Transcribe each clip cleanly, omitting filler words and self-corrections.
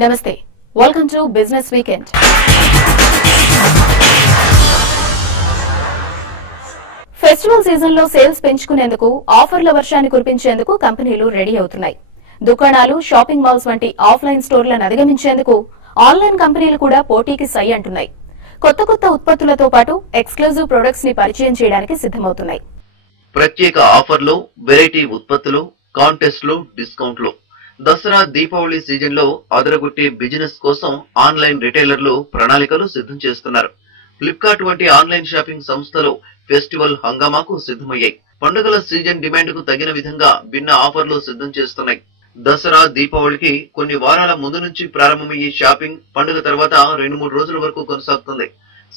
Namaste. Welcome to Business Weekend. Festival season లో sales పెంచుకునేందుకు ఆఫర్ల వర్షాన్ని కురిపించేందుకు కంపెనీలు రెడీ అవుతున్నాయి. దుకాణాలు, షాపింగ్ మాల్స్ వంటి ఆఫ్లైన్ స్టోర్లను అధిగమించేందుకు ఆన్లైన్ కంపెనీలు కూడా పోటీకి సై అంటున్నాయి. కొత్త కొత్త ఉత్పత్తులతో పాటు ఎక్స్క్లూజివ్ ప్రొడక్ట్స్ ని పరిచయం చేయడానికి సిద్ధమవుతున్నాయి. ప్రత్యేక ఆఫర్లు, వెరైటీ ఉత్పత్తులు, కాంటెస్ట్లు, డిస్కౌంట్లు. దసరా, దీపావళి సీజన్ లో అదరగొట్టే బిజినెస్ కోసం ఆన్లైన్ రిటైలర్లు ప్రణాళికలు సిద్ధం చేస్తున్నారు. ఫ్లిప్కార్ట్ వంటి ఆన్లైన్ షాపింగ్ సంస్థలు ఫెస్టివల్ హంగామాకు సిద్ధమయ్యాయి. పండుగల సీజన్ డిమాండ్ కు తగిన విధంగా భిన్న ఆఫర్లు సిద్ధం చేస్తున్నాయి. దసరా, దీపావళికి కొన్ని వారాల ముందు నుంచి ప్రారంభమయ్యే షాపింగ్ పండుగ తర్వాత 2-3 రోజుల వరకు కొనసాగుతుంది.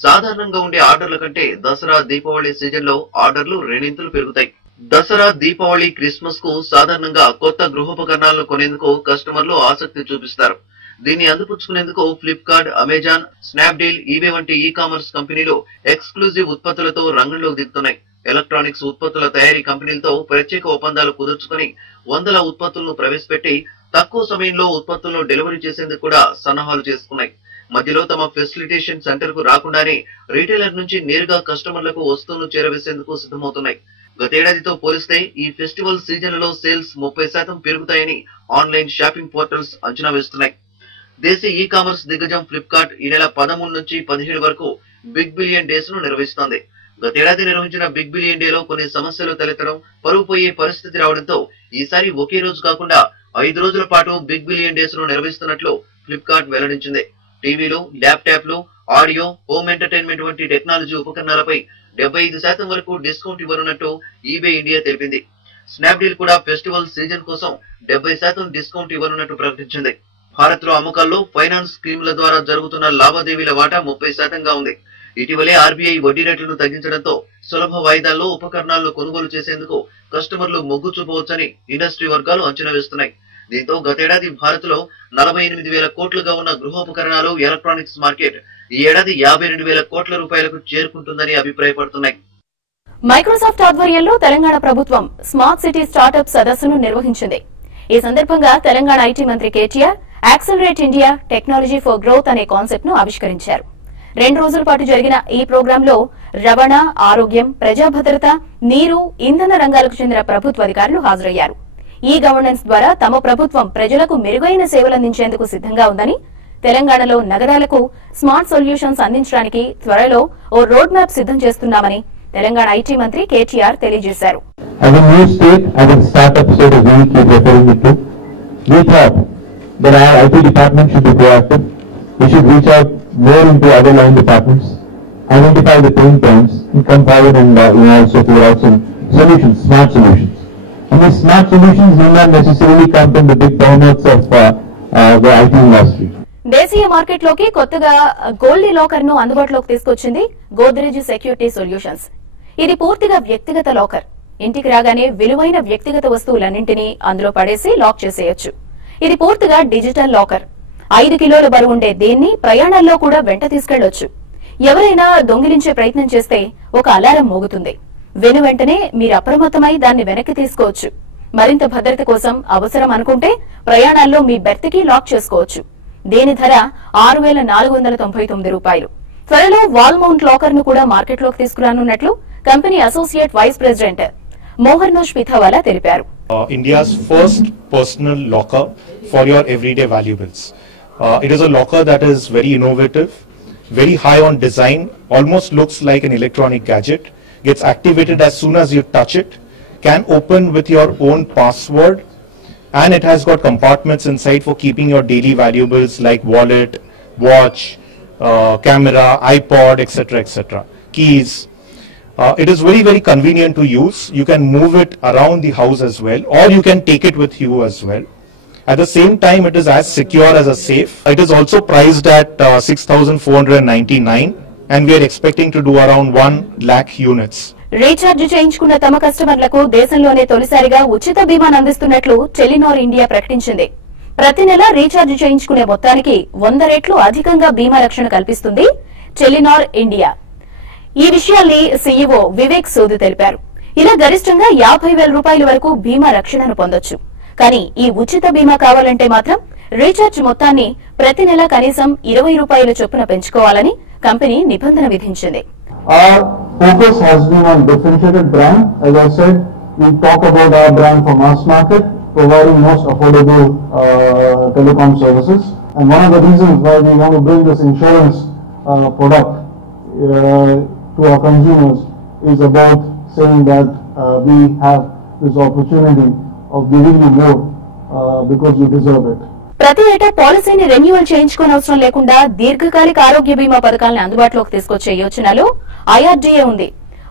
సాధారణంగా ఉండే ఆర్డర్ల కంటే దసరా, దీపావళి సీజన్ లో ఆర్డర్లు రెండింతలు పెరుగుతాయి. దసరా, దీపావళి, క్రిస్మస్ కు సాధారణంగా కొత్త గృహోపకరణాలను కొనేందుకు కస్టమర్లు ఆసక్తి చూపిస్తారు. దీన్ని అందిపుచ్చుకునేందుకు ఫ్లిప్కార్ట్, అమెజాన్, స్నాప్డీల్, ఈబే వంటి ఈ-కామర్స్ కంపెనీలు ఎక్స్క్లూజివ్ ఉత్పత్తులతో రంగంలోకి దిగుతున్నాయి. ఎలక్ట్రానిక్స్ ఉత్పత్తుల తయారీ కంపెనీలతో ప్రత్యేక ఒప్పందాలు కుదుర్చుకుని వందల ఉత్పత్తులను ప్రవేశపెట్టి తక్కువ సమయంలో ఉత్పత్తులను డెలివరీ చేసేందుకు కూడా సన్నాహాలు చేసుకున్నాయి. మధ్యలో తమ ఫెసిలిటేషన్ సెంటర్ కు రాకుండానే రిటైలర్ నుంచి నేరుగా కస్టమర్లకు వస్తువులను చేరవేసేందుకు సిద్ధమవుతున్నాయి. గతేడాదితో పోలిస్తే ఈ ఫెస్టివల్ సీజన్లలో సేల్స్ 30% పెరుగుతాయని ఆన్లైన్ షాపింగ్ పోర్టల్స్ అంచనా వేస్తున్నాయి. దేశీయ ఈ-కామర్స్ దిగ్గజం ఫ్లిప్కార్ట్ ఈ నెల 13 నుంచి 17 వరకు బిగ్ బిలియన్ డేస్ ను నిర్వహిస్తోంది. గతేడాది నిర్వహించిన బిగ్ బిలియన్ డే లో కొన్ని సమస్యలు తలెత్తడం, పరువు పోయే పరిస్థితి రావడంతో ఈసారి ఒకే రోజు కాకుండా 5 రోజుల పాటు బిగ్ బిలియన్ డేస్ ను నిర్వహిస్తున్నట్లు ఫ్లిప్కార్ట్ వెల్లడించింది. టీవీలు, ల్యాప్టాప్లు, ఆడియో, హోమ్ ఎంటర్టైన్మెంట్ వంటి టెక్నాలజీ ఉపకరణాలపై 75% వరకు డిస్కౌంట్ ఇవ్వనున్నట్టు ఈబే ఇండియా తెలిపింది. స్నాప్డీల్ కూడా ఫెస్టివల్ సీజన్ కోసం 70% డిస్కౌంట్ ఇవ్వనున్నట్టు ప్రకటించింది. భారత్ లో అమ్మకాల్లో ఫైనాన్స్ స్కీముల ద్వారా జరుగుతున్న లావాదేవీల వాటా 30%గా ఉంది. ఇటీవలే ఆర్బీఐ వడ్డీ రేట్లను తగ్గించడంతో సులభ వాయిదాల్లో ఉపకరణాలను కొనుగోలు చేసేందుకు కస్టమర్లు మొగ్గు చూపవచ్చని ఇండస్ట్రీ వర్గాలు అంచనా వేస్తున్నాయి. దీంతో గతేడాది భారత్ లో 48,000 కోట్లుగా ఉన్న గృహోపకరణాలు, ఎలక్ట్రానిక్స్ మార్కెట్ ఈ ఏడాది 52,000 కోట్ల రూపాయలకు చేరుకుంటుందని అభిప్రాయపడుతున్నాయి. మైక్రోసాఫ్ట్ ఆధ్వర్యంలో తెలంగాణ ప్రభుత్వం స్మార్ట్ సిటీ స్టార్టప్ సదస్సును నిర్వహించింది. ఈ సందర్భంగా తెలంగాణ ఐటీ మంత్రి KTR accelerate India technology for growth అనే కాన్సెప్ట్ ను ఆవిష్కరించారు. 2 రోజుల పాటు జరిగిన ఈ ప్రోగ్రాంలో రవాణా, ఆరోగ్యం, ప్రజా భద్రత, నీరు, ఇంధన రంగాలకు చెందిన ప్రభుత్వ అధికారులు హాజరయ్యారు. ఈ గవర్నెన్స్ ద్వారా తమ ప్రభుత్వం ప్రజలకు మెరుగైన సేవలందించేందుకు సిద్ధంగా ఉందని, తెలంగాణలో నగరాలకు స్మార్ట్ సొల్యూషన్స్ అందించడానికి త్వరలో ఓ రోడ్ మ్యాప్ సిద్ధం చేస్తున్నామని తెలంగాణ ఐటీ మంత్రి కేటీఆర్ తెలియజేశారు. We should reach out more into other line departments, identify the pain points, and come forward and also figure out some solutions, smart solutions. And these smart solutions do not necessarily come from the big downloads of the IT industry. దేశీయ మార్కెట్లోకి కొత్తగా Goldie locker ను అందుబాటులోకి తీసుకొచ్చింది Godrej security solutions. ఇది పూర్తిగా వ్యక్తిగత locker. ఇంటికి రాగానే విలువైన వ్యక్తిగత వస్తువులన్నింటినీ అందులో పడేసి లాక్ చేసేయొచ్చు. ఇది పూర్తిగా డిజిటల్ లాకర్. 5 కిలోల బరువు ఉండే దీన్ని ప్రయాణాల్లో కూడా వెంట తీసుకెళ్లొచ్చు. ఎవరైనా దొంగిలించే ప్రయత్నం చేస్తే ఒక అలారం మోగుతుంది. వెంటనే మీరు అప్రమత్తమై దాన్ని వెనక్కి తీసుకోవచ్చు. మరింత భద్రత కోసం అవసరం అనుకుంటే ప్రయాణాల్లో మీ బెర్త్కి లాక్ చేసుకోవచ్చు. దీని ధర 6,499 రూపాయలు. త్వరలో వాల్ మౌంట్ లాకర్ ను కూడా మార్కెట్లోకి తీసుకురానున్నట్లు కంపెనీ అసోసియేట్ వైస్ ప్రెసిడెంట్ మోహర్నోష్ పిథావాలా తెలిపారు. India's first personal locker for your everyday valuables. It is a locker that is very innovative, very high on design, almost looks like an electronic gadget, gets activated as soon as you touch it, can open with your own password, and it has got compartments inside for keeping your daily valuables like wallet, watch, camera, iPod, etc., keys. It is very, very convenient to use. You can move it around the house as well, or you can take it with you as well. At the same time, it is as secure as a safe. It is also priced at 6,499, and we are expecting to do around 1 lakh units. Recharge చేయించుకున్న తమ కస్టమర్లకు దేశంలోనే తొలిసారిగా ఉచిత బీమాను అందిస్తున్నట్లు Telenor India ప్రకటించింది. ప్రతి నెల రీఛార్జ్ చేయించుకునే మొత్తానికి 100 రెట్లు అధికంగా బీమా రక్షణ కల్పిస్తుంది టెలినార్ ఇండియా. ఈ విషయాన్ని సీఈఓ వివేక్ సూద్ తెలిపారు. ఇలా గరిష్టంగా 50,000 రూపాయల వరకు బీమా రక్షణను పొందొచ్చు. కానీ ఈ ఉచిత బీమా కావాలంటే మాత్రం రీఛార్జ్ మొత్తాన్ని ప్రతి నెల కనీసం 20 రూపాయల చొప్పున పెంచుకోవాలని కంపెనీ నిబంధన విధించింది. Our focus has been on differentiated brand. As I said, we talk about our brand for mass market, providing most affordable telecom services. And one of the reasons why we want to bring this insurance product to our consumers is about saying that we have this opportunity of giving you more because you deserve it. ప్రతి ఏటా పాలసీని renewal చేయించుకోనవసరం లేకుండా దీర్ఘకాలిక ఆరోగ్య బీమా పథకాలను అందుబాటులోకి తీసుకొచ్చే యోచనలో ఐఆర్డీఏ ఉంది.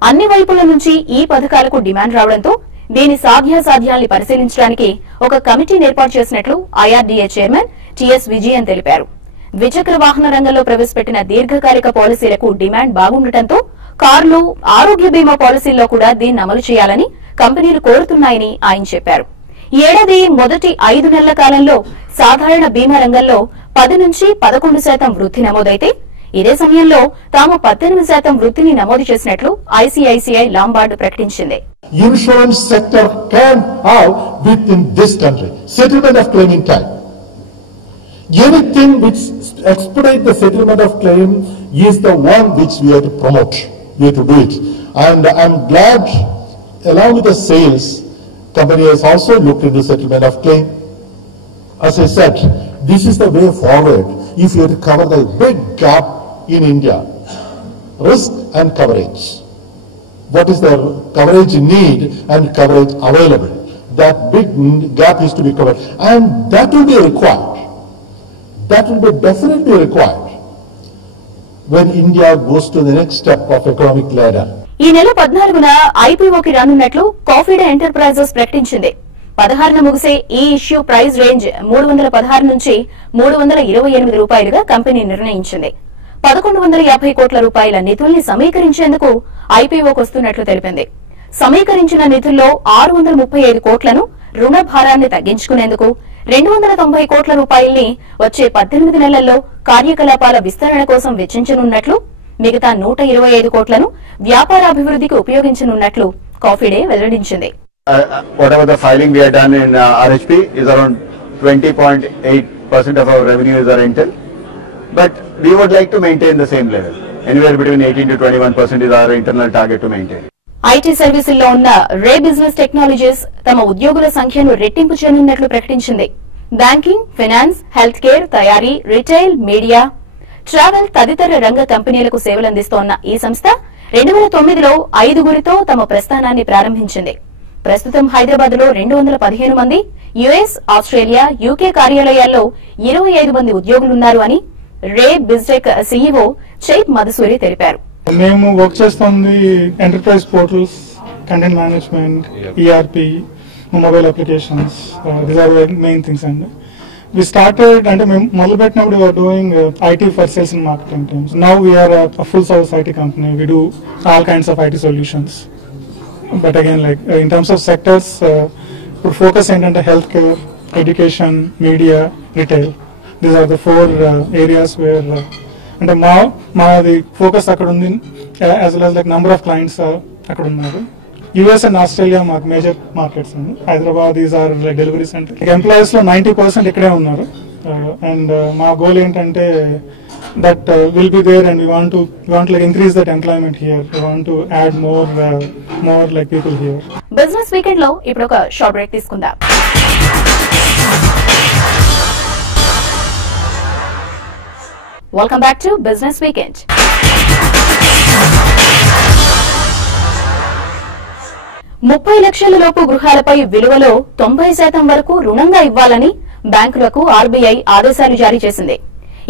అన్ని వైపుల నుంచి ఈ పథకాలకు డిమాండ్ రావడంతో దీని సాధ్యాసాధ్యాల్ని పరిశీలించడానికి ఒక కమిటీని ఏర్పాటు చేసినట్లు ఐఆర్డీఏ చైర్మన్ టిఎస్ విజయన్ తెలిపారు. ద్విచక్ర వాహన రంగంలో ప్రవేశపెట్టిన దీర్ఘకాలిక పాలసీలకు డిమాండ్ బాగుండటంతో కార్లు, ఆరోగ్య బీమా పాలసీల్లో కూడా దీన్ని అమలు చేయాలని కంపెనీలు కోరుతున్నాయని ఆయన చెప్పారు. ఈ ఏడాది మొదటి 5 నెలల కాలంలో సాధారణ బీమా రంగంలో 10 నుంచి 11% వృద్ధి నమోదైతే ఇదే సమయంలో తాము 18% వృద్ధిని నమోదు చేసినట్లు ఐసీఐసీఐ లాంబార్డ్ ప్రకటించింది. Insurance sector can have within this country settlement of claim in time. Anything which expedite the settlement of claim is the one which we have to promote. We have to do it, and I'm glad, along with the sales, company has also looked into settlement of claim. As I said, this is the way forward if you have to cover the big gap in India, risk and coverage. What is the coverage need and coverage available? That big gap is to be covered, and that will be required. That will be definitely required when India goes to the next step of economic ladder. ఈ నెల 14న ఐపీఓకి రానున్నట్లు coffee day enterprises ప్రకటించింది. 16న ముగిసే ఈ issue price range 316 నుంచి 328 రూపాయలుగా company నిర్ణయించింది. 1150 కోట్ల రూపాయల నిధుల్ని సమీకరించేందుకు ఐపీఓకి వస్తున్నట్లు తెలిపింది. సమీకరించిన నిధుల్లో 635 కోట్లను రుణ భారాన్ని తగ్గించుకునేందుకు, 290 కోట్ల రూపాయల్ని వచ్చే 18 నెలల్లో కార్యకలాపాల విస్తరణ కోసం వెచ్చించనున్నట్లు, మిగతా 125 కోట్లను వ్యాపారాభివృద్ధికి ఉపయోగించనున్నట్లు కాఫీ డే వెల్లడించింది. Whatever the filing we have done in RHP is around 20.8% of our revenue is our rental, but we would like to maintain the same level. Anywhere between 18 to 21% is our internal target to maintain. IT సర్వీసుల్లో ఉన్న రే business technologies తమ ఉద్యోగుల సంఖ్యను రెట్టింపు చేయనున్నట్లు ప్రకటించింది. Banking, finance, health care, తయారీ, రిటైల్, మీడియా, ట్రావెల్ తదితర రంగ కంపెనీలకు సేవలందిస్తోన్న ఈ సంస్థ 2009లో 5గురితో తమ ప్రస్థానాన్ని ప్రారంభించింది. ప్రస్తుతం హైదరాబాద్ లో 215 మంది, యుఎస్, ఆస్ట్రేలియా, యూకే కార్యాలయాల్లో 25 మంది ఉద్యోగులున్నారు అని Ray Biztech CEO Chait Madhusuri తెలిపారు. మేము వర్క్ చేస్తుంది enterprise portals, content management, ERP, mobile applications. These are main things అండి. We started, అంటే మేము మొదలు పెట్టినప్పుడు we were doing IT for sales and marketing teams. Now we are a full service IT company. We do all kinds of IT solutions. But again, like in terms of sectors, focus ఏంటంటే healthcare, education, media, retail. These are the 4 areas where అంటే మాది focus అక్కడ ఉంది, as well as like number of clients అక్కడ ఉన్నారు. US and Australia మాకు major markets అండి. Hyderabad is our like delivery centre. Employees లో 90% ఇక్కడే ఉన్నారు. అండ్ మా గోల్ ఏంటంటే that will be there and we want like increase that employment here. We want to add more like people here. Business weekend లో ఇప్పుడు ఒక short break తీసుకుందాం. Welcome back to business weekend. ముప్పై లక్షల లోపు గృహాలపై విలువలో 90% వరకు రుణంగా ఇవ్వాలని బ్యాంకులకు ఆర్బీఐ ఆదేశాలు జారీ చేసింది.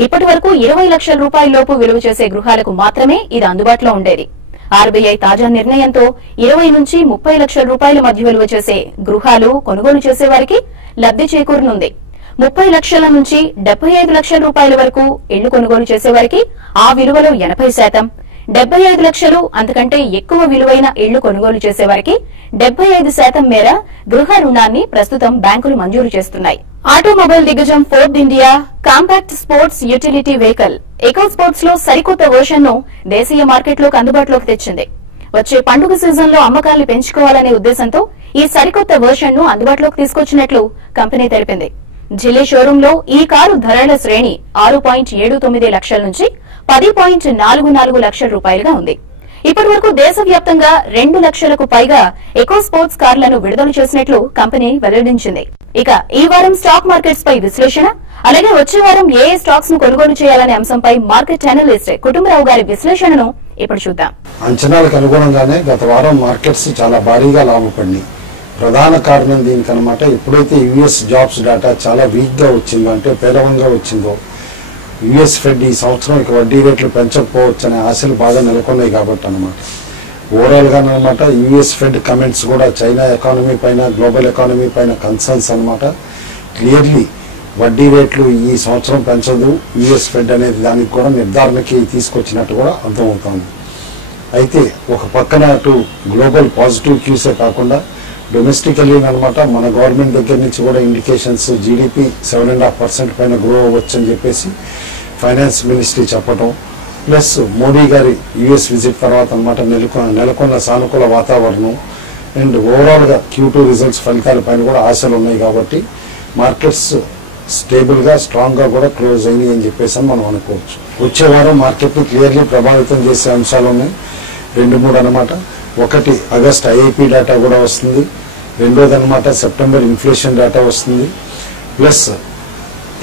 ఇప్పటి వరకు 20 లక్షల రూపాయల లోపు విలువ చేసే గృహాలకు మాత్రమే ఇది అందుబాటులో ఉండేది. ఆర్బీఐ తాజా నిర్ణయంతో 20 నుంచి 30 లక్షల రూపాయల మధ్య విలువ చేసే గృహాలు కొనుగోలు చేసే వారికి లబ్ధి చేకూరనుంది. 30 లక్షల నుంచి 75 లక్షల రూపాయల వరకు ఇళ్లు కొనుగోలు చేసేవారికి ఆ విలువలో 80%, 75 లక్షలు అంతకంటే ఎక్కువ విలువైన ఇళ్లు కొనుగోలు చేసేవారికి 75% మేర గృహ రుణాన్ని ప్రస్తుతం బ్యాంకులు మంజూరు చేస్తున్నాయి. ఆటోమొబైల్ దిగ్గజం Ford India compact sports utility vehicle Eco Sports లో సరికొత్త వర్షన్ ను దేశీయ మార్కెట్లోకి అందుబాటులోకి తెచ్చింది. వచ్చే పండుగ సీజన్ లో అమ్మకాలను పెంచుకోవాలనే ఉద్దేశంతో ఈ సరికొత్త వర్షన్ ను అందుబాటులోకి తీసుకొచ్చినట్లు కంపెనీ తెలిపింది. ఢిల్లీ షోరూంలో ఈ కారు ధరల శ్రేణి 6.79 లక్షల నుంచి 10.44 లక్షల రూపాయలుగా ఉంది. ఇప్పటి వరకు దేశవ్యాప్తంగా 2 లక్షలకు పైగా ఎకో స్పోర్ట్స్ కార్లను విడుదల చేసినట్లు కంపెనీ వెల్లడించింది. ఇక ఈ వారం స్టాక్ మార్కెట్స్ పై విశ్లేషణ, అలాగే వచ్చే వారం ఏ స్టాక్స్ ను కొనుగోలు చేయాలనే అంశంపై మార్కెట్ అనలిస్ట్ కుటుంబరావు గారి విశ్లేషణను ఇప్పుడు చూద్దాం. అంచనాలకు అనుగుణంగానే గత వారం మార్కెట్స్ చాలా భారీగా లాభపడినాయి. ప్రధాన కారణం దీనికనమాట, ఎప్పుడైతే యుఎస్ జాబ్స్ డేటా చాలా వీక్ గా వచ్చిందో, అంటే పేలవంగా వచ్చిందో, యుఎస్ ఫెడ్ ఈ సంవత్సరం ఇక వడ్డీ రేట్లు పెంచకపోవచ్చు అనే ఆశలు బాగా నెలకొన్నాయి కాబట్టి అనమాట. ఓవరాల్ గా అనమాట యుఎస్ ఫెడ్ కమెంట్స్ కూడా చైనా ఎకానమీ పైన, గ్లోబల్ ఎకానమీ పైన కన్సర్న్స్ అనమాట. క్లియర్లీ వడ్డీ రేట్లు ఈ సంవత్సరం పెంచదు యుఎస్ ఫెడ్ అనేది దానికి కూడా నిర్ధారణకి తీసుకొచ్చినట్టు కూడా అర్థమవుతోంది. అయితే ఒక పక్కన అటు గ్లోబల్ పాజిటివ్ క్యూసే కాకుండా డొమెస్టికలీ అనమాట మన గవర్నమెంట్ దగ్గర నుంచి కూడా ఇండికేషన్స్ జీడిపి 7.5% పైన గ్రో అవ్వచ్చు అని చెప్పేసి ఫైనాన్స్ మినిస్ట్రీ చెప్పడం, ప్లస్ మోడీ గారి యుఎస్ విజిట్ తర్వాత అనమాట నెలకొన్న సానుకూల వాతావరణం అండ్ ఓవరాల్ గా Q2 రిజల్ట్స్ ఫలితాల పైన కూడా ఆశలు ఉన్నాయి కాబట్టి మార్కెట్స్ స్టేబుల్ గా స్ట్రాంగ్ గా కూడా క్లోజ్ అయినాయి అని చెప్పేసి మనం అనుకోవచ్చు. వచ్చే వారం మార్కెట్ ని క్లియర్లీ ప్రభావితం చేసే అంశాలు ఉన్నాయి 2-3 అనమాట. ఒకటి ఆగస్ట్ ఐఐపి డేటా కూడా వస్తుంది, రెండోది అనమాట సెప్టెంబర్ ఇన్ఫ్లేషన్ డేటా వస్తుంది, ప్లస్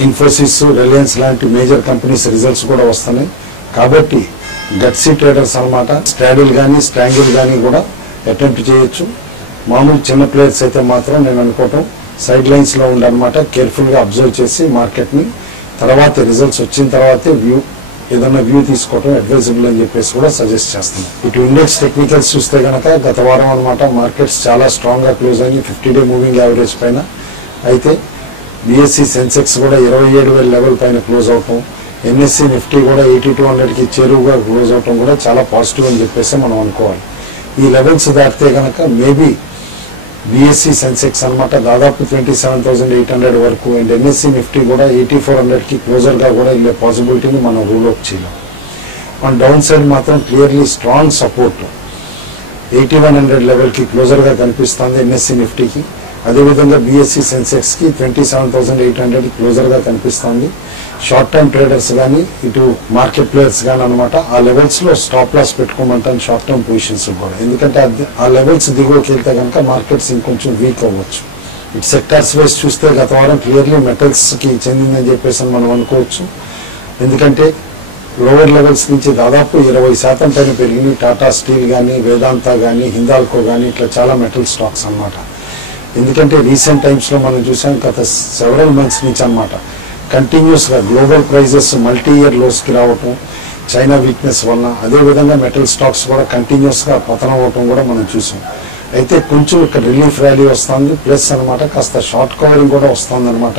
ఇన్ఫోసిస్, రిలయన్స్ లాంటి మేజర్ కంపెనీస్ రిజల్ట్స్ కూడా వస్తున్నాయి. కాబట్టి గట్సీ ట్రేడర్స్ అనమాట స్ట్రాడిల్ కానీ స్ట్రాంగిల్ కానీ కూడా అటెంప్ట్ చేయొచ్చు. మామూలు చిన్న ప్లేయర్స్ అయితే మాత్రం నేను అనుకోవటం సైడ్ లైన్స్ లో ఉండనమాట కేర్ఫుల్ గా అబ్జర్వ్ చేసి మార్కెట్ ని తర్వాత రిజల్ట్స్ వచ్చిన తర్వాతే ఏదన్నా వ్యూ తీసుకోవడం అడ్వైజబుల్ అని చెప్పేసి కూడా సజెస్ట్ చేస్తున్నాం. ఇటు ఇండెక్స్ టెక్నికల్స్ చూస్తే కనుక గత వారం అనమాట మార్కెట్స్ చాలా స్ట్రాంగ్ గా క్లోజ్ అయింది 50-day మూవింగ్ యావరేజ్ పైన. అయితే బిఎస్సి సెన్సెక్స్ కూడా 27,000 లెవెల్ పైన క్లోజ్ అవటం, ఎన్ఎస్సి నిఫ్టీ కూడా 8200కి చేరువుగా క్లోజ్ అవటం కూడా చాలా పాజిటివ్ అని చెప్పేసి మనం అనుకోవాలి. ఈ లెవెల్స్ దాటితే కనుక మేబీ బిఎస్సి సెన్సెక్స్ అనమాట దాదాపు 27,800 వరకు అండ్ ఎన్ఎస్సి నిఫ్టీ కూడా 8400కి క్లోజర్ గా కూడా వెళ్ళే పాసిబిలిటీని మనం రూల్ అవుట్ చేయలేం. మన డౌన్ సైడ్ మాత్రం క్లియర్లీ స్ట్రాంగ్ సపోర్ట్ 8100 లెవెల్ కి క్లోజర్ గా కనిపిస్తుంది ఎన్ఎస్సి నిఫ్టీకి. అదేవిధంగా బిఎస్సి సెన్సెక్స్ కి 27,800 క్లోజర్ గా కనిపిస్తుంది. షార్ట్ టర్మ్ ట్రేడర్స్ కానీ ఇటు మార్కెట్ ప్లేయర్స్ కానీ అనమాట ఆ లెవెల్స్ లో స్టాప్ లాస్ పెట్టుకోమంటాను షార్ట్ టర్మ్ పొజిషన్స్ కూడా. ఎందుకంటే ఆ లెవెల్స్ దిగువకి వెళ్తే కనుక మార్కెట్స్ ఇంకొంచెం వీక్ అవ్వచ్చు. ఇటు సెక్టార్స్ వైజ్ చూస్తే గత వారం క్లియర్లీ మెటల్స్ కి చెందిందని చెప్పేసి మనం అనుకోవచ్చు. ఎందుకంటే లోవర్ లెవెల్స్ నుంచి దాదాపు 20% పైన పెరిగింది. టాటా స్టీల్ కానీ, వేదాంత కానీ, హిందాల్కో కానీ ఇట్లా చాలా మెటల్ స్టాక్స్ అనమాట. ఎందుకంటే రీసెంట్ టైమ్స్ లో మనం చూసాం గత సెవరల్ మంత్స్ నుంచి అనమాట కంటిన్యూస్ గా global prices multi year lows కి రావటం చైనా వీక్నెస్ వలన, అదేవిధంగా మెటల్ స్టాక్స్ కూడా కంటిన్యూస్ గా పతనం అవటం కూడా మనం చూసాం. అయితే కొంచెం ఇక్కడ రిలీఫ్ ర్యాలీ వస్తుంది, ప్లస్ అనమాట కాస్త షార్ట్ కవరింగ్ కూడా వస్తుంది అనమాట.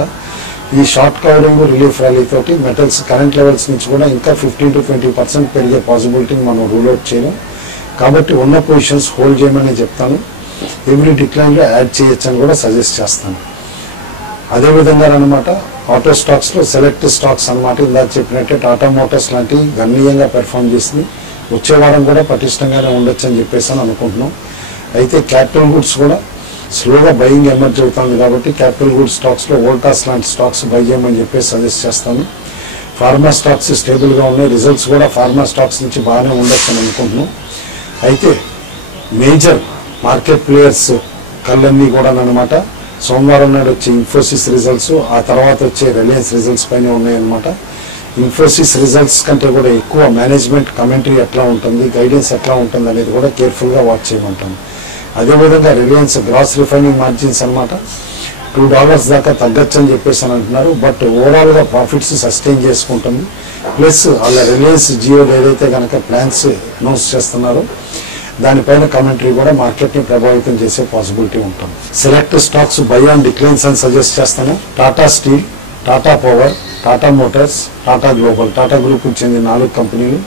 ఈ షార్ట్ కవరింగ్ రిలీఫ్ ర్యాలీ తోటి మెటల్స్ కరెంట్ లెవెల్స్ నుంచి కూడా ఇంకా 15-20% పెరిగే పాసిబిలిటీని మనం రూల్ అవుట్ చేయలేం. కాబట్టి ఉన్న పొజిషన్స్ హోల్డ్ చేయమని చెప్తాను. ఎవ్రీ డిక్లైన్ లో యాడ్ చేయొచ్చు అని కూడా సజెస్ట్ చేస్తాను. అదేవిధంగా అనమాట ఆటో స్టాక్స్ లో సెలెక్ట్ స్టాక్స్ అనమాట ఇందాక చెప్పినట్టే టాటా మోటార్స్ లాంటివి గణనీయంగా పెర్ఫార్మ్ చేసింది. వచ్చే వారం కూడా పటిష్టంగానే ఉండొచ్చు అని చెప్పేసి అనుకుంటున్నాం. అయితే క్యాపిటల్ గుడ్స్ కూడా స్లోగా బయింగ్ ఎమర్జ్ అవుతుంది కాబట్టి క్యాపిటల్ గుడ్స్ స్టాక్స్ లో వోల్టాస్ లాంటి స్టాక్స్ బై చేయమని చెప్పేసి సజెస్ట్ చేస్తాను. ఫార్మా స్టాక్స్ స్టేబుల్ గా ఉన్నాయి, రిజల్ట్స్ కూడా ఫార్మా స్టాక్స్ నుంచి బాగానే ఉండొచ్చు అని అనుకుంటున్నాం. అయితే మేజర్ మార్కెట్ ప్లేయర్స్ కళ్ళన్నీ కూడా అనమాట సోమవారం నాడు వచ్చే ఇన్ఫోసిస్ రిజల్ట్స్, ఆ తర్వాత వచ్చే రిలయన్స్ రిజల్ట్స్ పైన ఉన్నాయన్నమాట. ఇన్ఫోసిస్ రిజల్ట్స్ కంటే కూడా ఎక్కువ మేనేజ్మెంట్ కమెంటరీ ఎట్లా ఉంటుంది, గైడెన్స్ ఎట్లా ఉంటుంది అనేది కూడా కేర్ఫుల్ గా వాచ్ చేయమంటాం. అదేవిధంగా రిలయన్స్ గ్రాస్ రిఫైనింగ్ మార్జిన్స్ అనమాట $2 దాకా తగ్గచ్చు అని చెప్పేసి అని అంటున్నారు. బట్ ఓవరాల్ గా ప్రాఫిట్స్ సస్టైన్ చేసుకుంటుంది. ప్లస్ వాళ్ళ రిలయన్స్ జియో ఏదైతే కనుక ప్లాన్స్ అనౌన్స్ చేస్తున్నారో దానిపైన కమెంటరీ కూడా మార్కెట్ ని ప్రభావితం చేసే పాసిబిలిటీ ఉంటుంది. Select stocks by on declines అని సజెస్ట్ చేస్తాను. Tata steel, Tata power, Tata Motors, Tata global, Tata group కి చెందిన 4 కంపెనీలు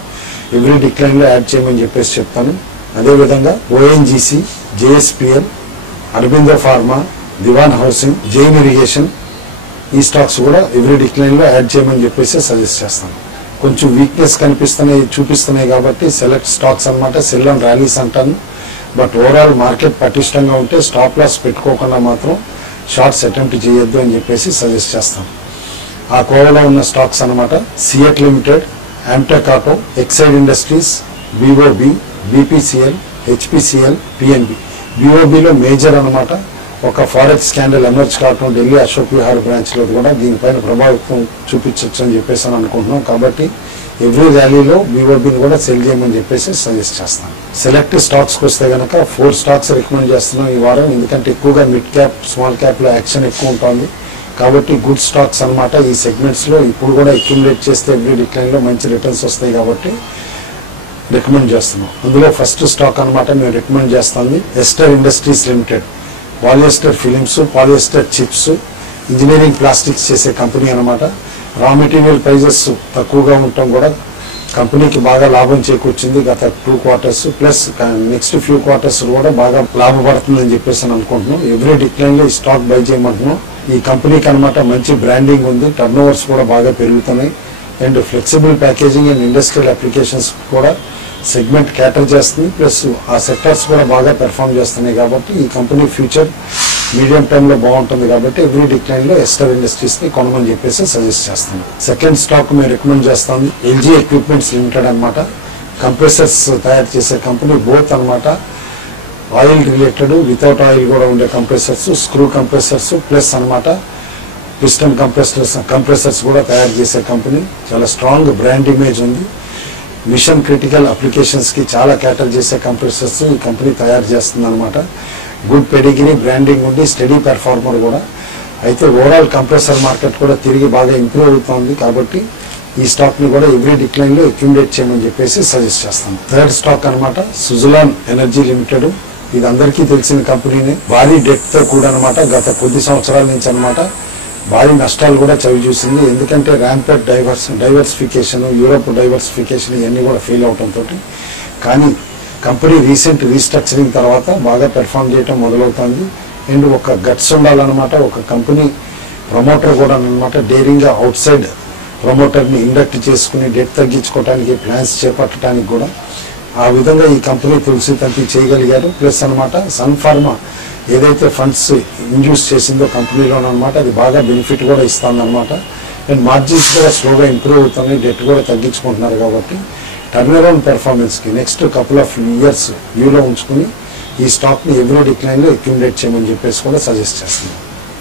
ఎవ్రీ డిక్లైన్ లో యాడ్ చేయమని చెప్పేసి చెప్తాను. అదేవిధంగా ఓఎన్జీసీ, జేఎస్పీఎల్, అరబిందో ఫార్మా, దివాన్ హౌసింగ్, జైన్ ఇరిగేషన్ ఈ స్టాక్స్ కూడా ఎవ్రీ డిక్లైన్ లో యాడ్ చేయమని చెప్పేసి సజెస్ట్ చేస్తాను. కొంచెం వీక్నెస్ చూపిస్తున్నాయి కాబట్టి సెలెక్ట్ స్టాక్స్ అనమాట సెల్ అండ్ ర్యాలీస్ అంటాను. బట్ ఓవరాల్ మార్కెట్ పటిష్టంగా ఉంటే స్టాప్ లాస్ పెట్టుకోకుండా మాత్రం షార్ట్స్ అటెంప్ట్ చేయొద్దు అని చెప్పేసి సజెస్ట్ చేస్తాం. ఆ కోవలో ఉన్న స్టాక్స్ అనమాట CEAT limited, Amtek auto, Exide industries, BOB, BPCL, HPCL, PNB. బిఓబిలో మేజర్ అనమాట ఒక ఫారెక్స్ స్కాండల్ ఎమర్జ్ కావటం ఢిల్లీ అశోక్ విహార్ బ్రాంచ్లో కూడా దీనిపైన ప్రభావితం చూపించవచ్చు అని చెప్పేసి అని అనుకుంటున్నాం. కాబట్టి ఎవ్రీ ర్యాలీలో బీఓబిని కూడా సెల్ చేయమని చెప్పేసి సజెస్ట్ చేస్తాం. సెలెక్ట్ స్టాక్స్కి వస్తే కనుక 4 స్టాక్స్ రికమెండ్ చేస్తున్నాం ఈ వారం. ఎందుకంటే ఎక్కువగా మిడ్ క్యాప్, స్మాల్ క్యాప్లో యాక్షన్ ఎక్కువ ఉంటుంది కాబట్టి గుడ్ స్టాక్స్ అనమాట. ఈ సెగ్మెంట్స్లో ఇప్పుడు కూడా అక్యుములేట్ చేస్తే ఎవ్రీ డిక్లైన్లో మంచి రిటర్న్స్ వస్తాయి కాబట్టి రికమెండ్ చేస్తున్నాం. అందులో ఫస్ట్ స్టాక్ అనమాట మేము రికమెండ్ చేస్తుంది Ester industries limited. Polyester films, polyester chips, engineering plastics చేసే కంపెనీ అనమాట. రా మెటీరియల్ ప్రైజెస్ తక్కువగా ఉండటం కూడా కంపెనీకి బాగా లాభం చేకూర్చింది గత 2 quarters plus next few quarters కూడా బాగా లాభపడుతుందని చెప్పేసి అనుకుంటున్నాం. ఎవ్రీ డిక్లైన్ లో ఈ స్టాక్ బై చేయమంటున్నాం. ఈ కంపెనీకి అనమాట మంచి బ్రాండింగ్ ఉంది, టర్న్ ఓవర్స్ కూడా బాగా పెరుగుతున్నాయి and flexible packaging and industrial applications కూడా సెగ్మెంట్ క్యాటర్ చేస్తుంది. ప్లస్ ఆ సెక్టర్స్ కూడా బాగా పెర్ఫామ్ చేస్తున్నాయి కాబట్టి ఈ కంపెనీ ఫ్యూచర్ మీడియం టర్మ్ లో బాగుంటుంది కాబట్టి ఎవ్రీ డిక్లైన్ లో ఎస్టర్ ఇండస్ట్రీస్ ని కొనమని చెప్పేసి సజెస్ట్ చేస్తున్నాం. సెకండ్ స్టాక్ మేము రికమెండ్ చేస్తాం ఎల్జీ ఎక్విప్మెంట్స్ లిమిటెడ్ అనమాట. కంప్రెసర్స్ తయారు చేసే కంపెనీ, బోత్ అనమాట ఆయిల్ రిలేటెడ్, వితౌట్ ఆయిల్ కూడా ఉండే కంప్రెసర్స్, స్క్రూ కంప్రెసర్స్ ప్లస్ అనమాట పిస్టన్ కంప్రెసర్స్ కూడా తయారు చేసే కంపెనీ. చాలా స్ట్రాంగ్ బ్రాండ్ ఇమేజ్ ఉంది. మిషన్ క్రిటికల్ అప్లికేషన్స్ కి చాలా క్యాటర్ చేసే కంప్రెసర్స్ ఈ కంపెనీ తయారు చేస్తుంది అనమాట. గుడ్ పెడిగిరీ, బ్రాండింగ్ ఉండి స్టడీ పెర్ఫార్మర్ కూడా. అయితే ఓవరాల్ కంప్రెసర్ మార్కెట్ కూడా తిరిగి బాగా ఇంప్రూవ్ అవుతుంది కాబట్టి ఈ స్టాక్ ని కూడా ఎవ్రీ డిక్లైన్ లో అక్యుములేట్ చేయమని చెప్పేసి సజెస్ట్ చేస్తాం. థర్డ్ స్టాక్ అనమాట సుజలాన్ ఎనర్జీ లిమిటెడ్. ఇది అందరికీ తెలిసిన కంపెనీనే. భారీ డెట్ తో కూడా అనమాట గత కొద్ది సంవత్సరాల నుంచి అనమాట భారీ నష్టాలు కూడా చవి చూసింది. ఎందుకంటే ర్యాంపెట్ డైవర్సిఫికేషన్, యూరోప్ డైవర్సిఫికేషన్ ఇవన్నీ కూడా ఫెయిల్ అవడంతో. కానీ కంపెనీ రీసెంట్ రీస్ట్రక్చరింగ్ తర్వాత బాగా పెర్ఫామ్ చేయడం మొదలవుతుంది. అండ్ ఒక గట్స్ ఉండాలన్నమాట. ఒక కంపెనీ ప్రమోటర్ కూడా అనమాట డేరింగ్ గా అవుట్ సైడ్ ప్రమోటర్ ని ఇండక్ట్ చేసుకుని డెట్ తగ్గించుకోవడానికి ప్లాన్స్ చేపట్టడానికి కూడా ఆ విధంగా ఈ కంపెనీ తులసి తగ్గి చేయగలిగారు. ప్లస్ అనమాట సన్ ఫార్మా ఏదైతే ఫండ్స్ ఇండ్యూస్ చేసిందో కంపెనీలోనమాట అది బాగా బెనిఫిట్ కూడా ఇస్తుంది అనమాట. అండ్ మార్జిన్స్ కూడా స్లోగా ఇంప్రూవ్ అవుతున్నాయి, డెట్ కూడా తగ్గించుకుంటున్నారు కాబట్టి టర్న్ అరౌండ్ పెర్ఫార్మెన్స్ కి నెక్స్ట్ కపుల్ ఆఫ్ ఇయర్స్ వ్యూలో ఉంచుకుని ఈ స్టాక్ ని ఎవ్రీ డిక్లైన్ లో అక్యుములేట్ చేయమని చెప్పేసి కూడా సజెస్ట్ చేస్తున్నాం.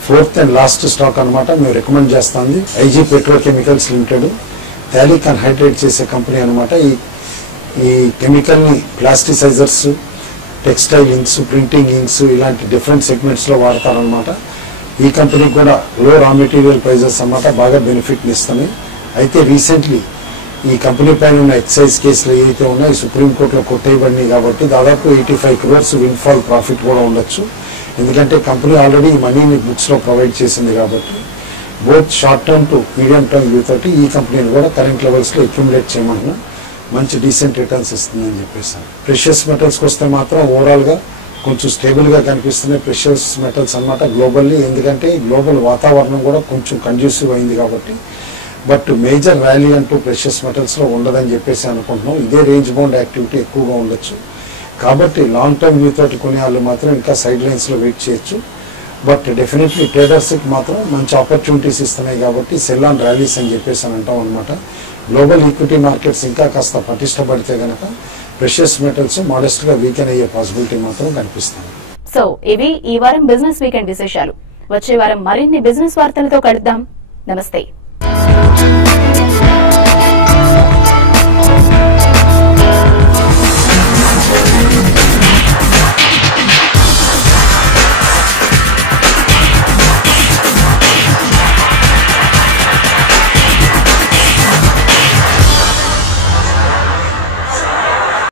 ఫోర్త్ అండ్ లాస్ట్ స్టాక్ అనమాట మేము రికమెండ్ చేస్తుంది IG petrochemicals limited. Phthalic anhydride చేసే కంపెనీ అనమాట. ఈ కెమికల్ ని ప్లాస్టిసైజర్స్, టెక్స్టైల్ ఇంక్స్, ప్రింటింగ్ ఇంక్స్ ఇలాంటి డిఫరెంట్ సెగ్మెంట్స్ లో వాడతారనమాట. ఈ కంపెనీకి కూడా లో రా మెటీరియల్ ప్రైజెస్ అన్నమాట బాగా బెనిఫిట్ ఇస్తున్నాయి. అయితే రీసెంట్లీ ఈ కంపెనీ పైన ఉన్న ఎక్సైజ్ కేసులు ఏవైతే ఉన్నాయో సుప్రీంకోర్టులో కొట్టేయబడినాయి కాబట్టి దాదాపు 85 crores విన్ఫాల్ ప్రాఫిట్ కూడా ఉండొచ్చు. ఎందుకంటే కంపెనీ ఆల్రెడీ ఈ మనీని బుక్స్ లో ప్రొవైడ్ చేసింది కాబట్టి both short term two medium term view తోటి ఈ కంపెనీని కూడా కరెంట్ లెవెల్స్ లో అక్యుములేట్ చేయమన్నా మంచి డీసెంట్ రిటర్న్స్ ఇస్తుందని చెప్పేసాను. ప్రెషియస్ మెటల్స్కి వస్తే మాత్రం ఓవరాల్ గా కొంచెం స్టేబుల్ గా కనిపిస్తున్నాయి ప్రెషియస్ మెటల్స్ అన్నమాట గ్లోబల్లీ. ఎందుకంటే గ్లోబల్ వాతావరణం కూడా కొంచెం కండ్యూసివ్ అయింది కాబట్టి. బట్ మేజర్ ర్యాలీ అంటూ ప్రెషియస్ మెటల్స్ లో ఉండదని చెప్పేసి అనుకుంటున్నాం. ఇదే రేంజ్ బౌండ్ యాక్టివిటీ ఎక్కువగా ఉండొచ్చు కాబట్టి లాంగ్ టర్మ్ వ్యూ తోటి కొనే వాళ్ళు మాత్రం ఇంకా సైడ్ లైన్స్ లో వెయిట్ చేయొచ్చు. బట్ డెఫినెట్లీ ట్రేడర్స్ కి మాత్రం మంచి ఆపర్చునిటీస్ ఇస్తున్నాయి కాబట్టి సెల్ ఆన్ ర్యాలీస్ అని చెప్పేసి అని అంటాం అనమాట. గ్లోబల్ ఈక్విటీ మార్కెట్స్ ఇంకా కాస్త పటిష్టపడితే గనక ప్రెషియస్ మెటల్స్ మోడెస్ట్ గా వీకెన్ అయ్యే పాసిబిలిటీ మాత్రం కనిపిస్తుంది. సో ఇవి ఈ వారం బిజినెస్ వీకెండ్ విశేషాలు. వచ్చే వారం మరిన్ని బిజినెస్ వార్తలతో కలుద్దాం. నమస్తే.